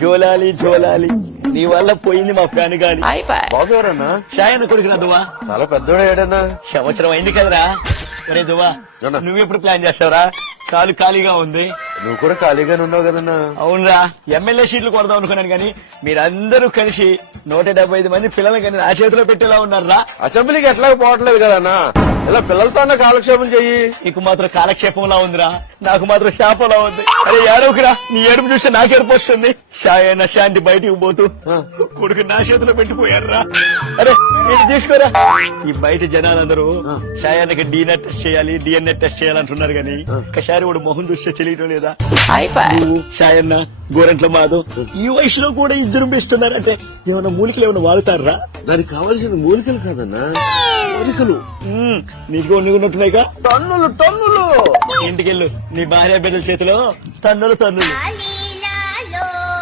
జోలాలి జోలాలి నీ వల్ల పోయింది మా ఫ్యాన్ గాని. బాబు ఎవరన్నా? షాయన్న కొడుకురా దువ్వా. చాలా పెద్దోడు ఏడన్నా. సంవత్సరం అయింది కదరా. ఒరే దువ్వా, అన్నా. నువ్వెప్పుడు ప్లాన్ చేస్తావురా? కాలు ఖాళీగా ఉంది. నువ్వు కూడా ఖాళీగానే ఉన్నావు కదన్నా. అవునరా, ఎమ్మెల్యే సీట్లు కొడదాం అనుకున్నాను కానీ మీరందరూ కలిసి 175 మంది పిల్లలు కానీ నా చేతిలో పెట్టేలా ఉన్నారా. అసెంబ్లీకి ఎట్లాగ పోవట్లేదు కదన్నా. ఇలా పిల్లలతో అన్న కాలక్షేపం చెయ్యి. నీకు మాత్రం కాలక్షేపంలా ఉందిరా, నాకు మాత్రం శాపంలా ఉంది. అరే ఏడవకురా, నీ ఏడుపు చూస్తే నాకు ఏడుపు వస్తుంది. షాయన్న శాంతి బయటికి పోతూ కొడుకు నా చేతిలో పెట్టిపోయారురా. అరే మీరు తీసుకోరా. ఈ బయట జనాలందరూ షాయన్నకి డీఎన్ఏ టెస్ట్ చేయాలి, డిఎన్ఏ టెస్ట్ చేయాలంటున్నారు కానీ ఒక్కసారి వాడు మొహం చూస్తే తెలియటం లేదా? నువ్వు, షాయన్న, గోరంట్ల మాధవ్ ఈ వయసులో కూడా ఇద్దరు ఇస్తున్నారంటే ఏమన్నా మూలికలు ఏమన్నా వాడుతారా? దానికి కావాల్సిన మూలికలు కాదన్నా, మూలికలు. నీకు ఉన్నట్టున్నాయిగా టన్నులు టన్నులు. ఇంటికెళ్ళు, నీ భార్య బిడ్డల చేతిలో టన్నులు టన్నులు.